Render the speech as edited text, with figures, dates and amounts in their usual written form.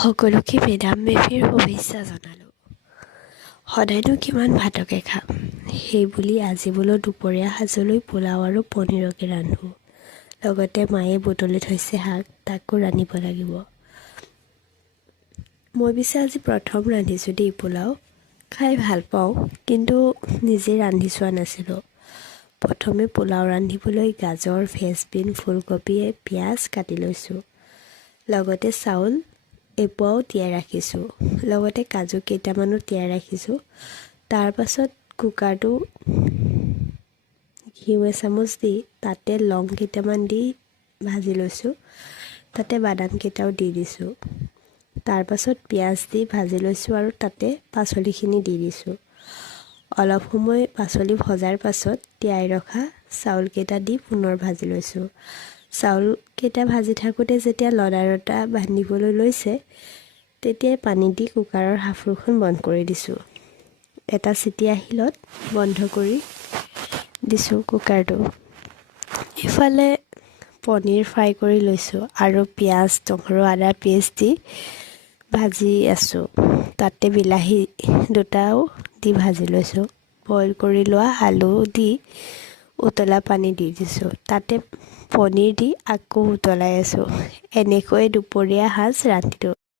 সকলোকে মেডাম মেফিৰ শুভেচ্ছা জনালোঁ। সদায়নো কিমান ভাতকে খাম, সেইবুলি আজি বোলো দুপৰীয়া সাজলৈ পোলাও আৰু পনীৰকে ৰান্ধোঁ। লগতে মায়ে বুটলি থৈছে শাক, তাকো ৰান্ধিব লাগিব। মই পিছে আজি প্ৰথম ৰান্ধিছোঁ দেই পোলাও। খাই ভাল পাওঁ, কিন্তু নিজে ৰান্ধি চোৱা নাছিলোঁ। প্ৰথমে পোলাও ৰান্ধিবলৈ গাজৰ, ফ্ৰেঞ্চবিন, ফুলকবি, পিঁয়াজ কাটি লৈছোঁ। লগতে চাউল এপোৱাও তিয়াই ৰাখিছোঁ। লগতে কাজু কেইটামানো তিয়াই ৰাখিছোঁ। তাৰ পাছত কুকাৰটো ঘিউ এচামুচ দি তাতে লং কেইটামান দি ভাজি লৈছোঁ। তাতে বাদাম কেইটাও দি দিছোঁ। তাৰ পাছত পিঁয়াজ দি ভাজি লৈছোঁ আৰু তাতে পাচলিখিনি দি দিছোঁ। অলপ সময় পাচলি ভজাৰ পাছত তিয়াই ৰখা চাউলকেইটা দি পুনৰ ভাজি লৈছোঁ। চাউলকেইটা ভাজি থাকোঁতে যেতিয়া লডা বান্ধিবলৈ লৈছে, তেতিয়াই পানী দি কুকাৰৰ হাফুৰখন বন্ধ কৰি দিছোঁ। এটা চিটি আহিলত বন্ধ কৰি দিছোঁ কুকাৰটো। ইফালে পনীৰ ফ্ৰাই কৰি লৈছোঁ আৰু পিঁয়াজ, নহৰু, আদা পেষ্ট দি ভাজি আছোঁ। তাতে বিলাহী দুটাও দি ভাজি লৈছোঁ। বইল কৰি লোৱা আলু দি উতলা পানী দি দিছোঁ। তাতে পনীৰ দি আকৌ উতলাই আছোঁ। এনেকৈ দুপৰীয়া সাজ ৰান্ধিলোঁ।